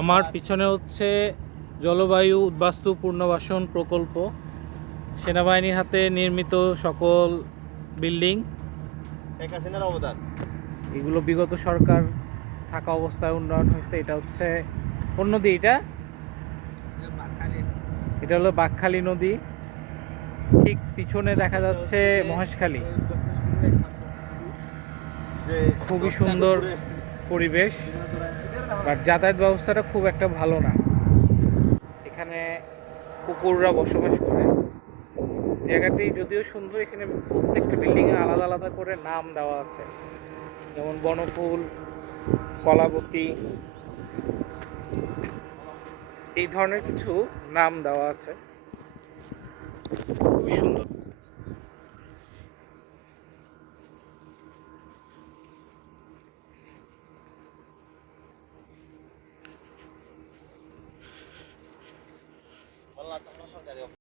আমার পিছনে হচ্ছে জলবায়ু উদ্বাস্তু পুনর্বাসন প্রকল্প, সেনাবাহিনীর হাতে নির্মিত সকল বিল্ডিং। শেখ হাসিনার অবদান। এগুলো বিগত সরকার থাকা অবস্থায় উন্নয়ন হয়েছে। এটা হচ্ছে কোন নদী? এটা হলো বাঁকখালী নদী। ঠিক পিছনে দেখা যাচ্ছে মহেশখালী। খুবই সুন্দর পরিবেশ, বাট যাতায়াত ব্যবস্থাটা খুব একটা ভালো না। এখানে কুকুররা বসবাস করে। জায়গাটি যদিও সুন্দর, এখানে প্রত্যেকটা বিল্ডিংয়ে আলাদা আলাদা করে নাম দেওয়া আছে, যেমন বনফুল, কলাবতী, এই ধরনের কিছু নাম দেওয়া আছে। খুবই সুন্দর। সরকারি